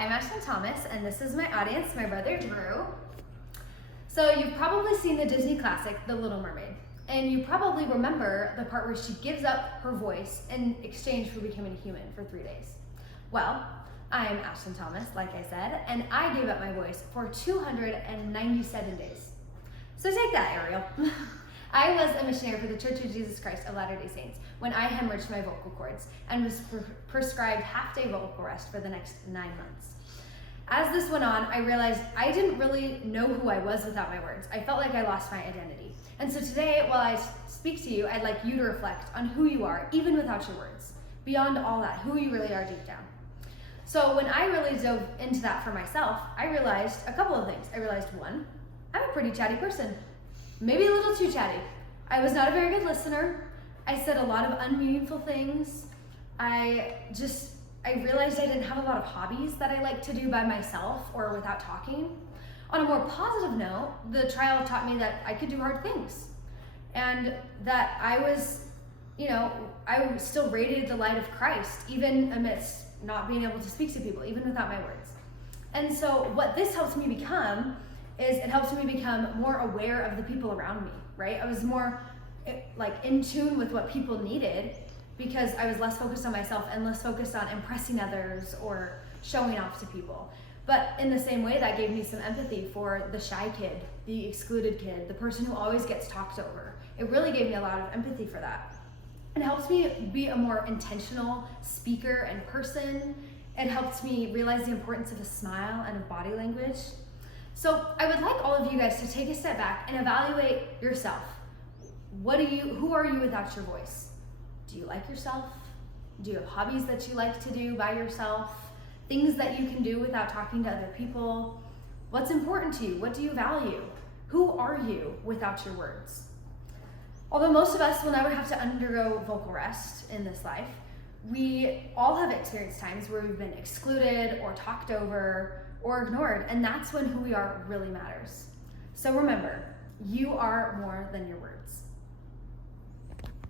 I'm Ashlynn Thomas, and this is my audience, my brother Drew. So you've probably seen the Disney classic, The Little Mermaid, and you probably remember the part where she gives up her voice in exchange for becoming a human for 3 days. Well, I'm Ashlynn Thomas, like I said, and I gave up my voice for 297 days. So take that, Ariel. I was a missionary for the Church of Jesus Christ of Latter-day Saints when I hemorrhaged my vocal cords and was prescribed half-day vocal rest for the next 9 months. As this went on, I realized I didn't really know who I was without my words. I felt like I lost my identity. And so today, while I speak to you, I'd like you to reflect on who you are, even without your words. Beyond all that, who you really are deep down. So when I really dove into that for myself, I realized a couple of things. I realized, one, I'm a pretty chatty person. Maybe a little too chatty. I was not a very good listener. I said a lot of unmeaningful things. I realized I didn't have a lot of hobbies that I like to do by myself or without talking. On a more positive note, the trial taught me that I could do hard things and that I was, I still radiated the light of Christ, even amidst not being able to speak to people, even without my words. And so what this helps me become is it helps me become more aware of the people around me, right? I was more in tune with what people needed because I was less focused on myself and less focused on impressing others or showing off to people. But in the same way, that gave me some empathy for the shy kid, the excluded kid, the person who always gets talked over. It really gave me a lot of empathy for that. It helps me be a more intentional speaker and person. It helps me realize the importance of a smile and of body language. So I would like all of you guys to take a step back and evaluate yourself. Who are you without your voice? Do you like yourself? Do you have hobbies that you like to do by yourself? Things that you can do without talking to other people? What's important to you? What do you value? Who are you without your words? Although most of us will never have to undergo vocal rest in this life, we all have experienced times where we've been excluded or talked over or ignored, and that's when who we are really matters. So remember, you are more than your words.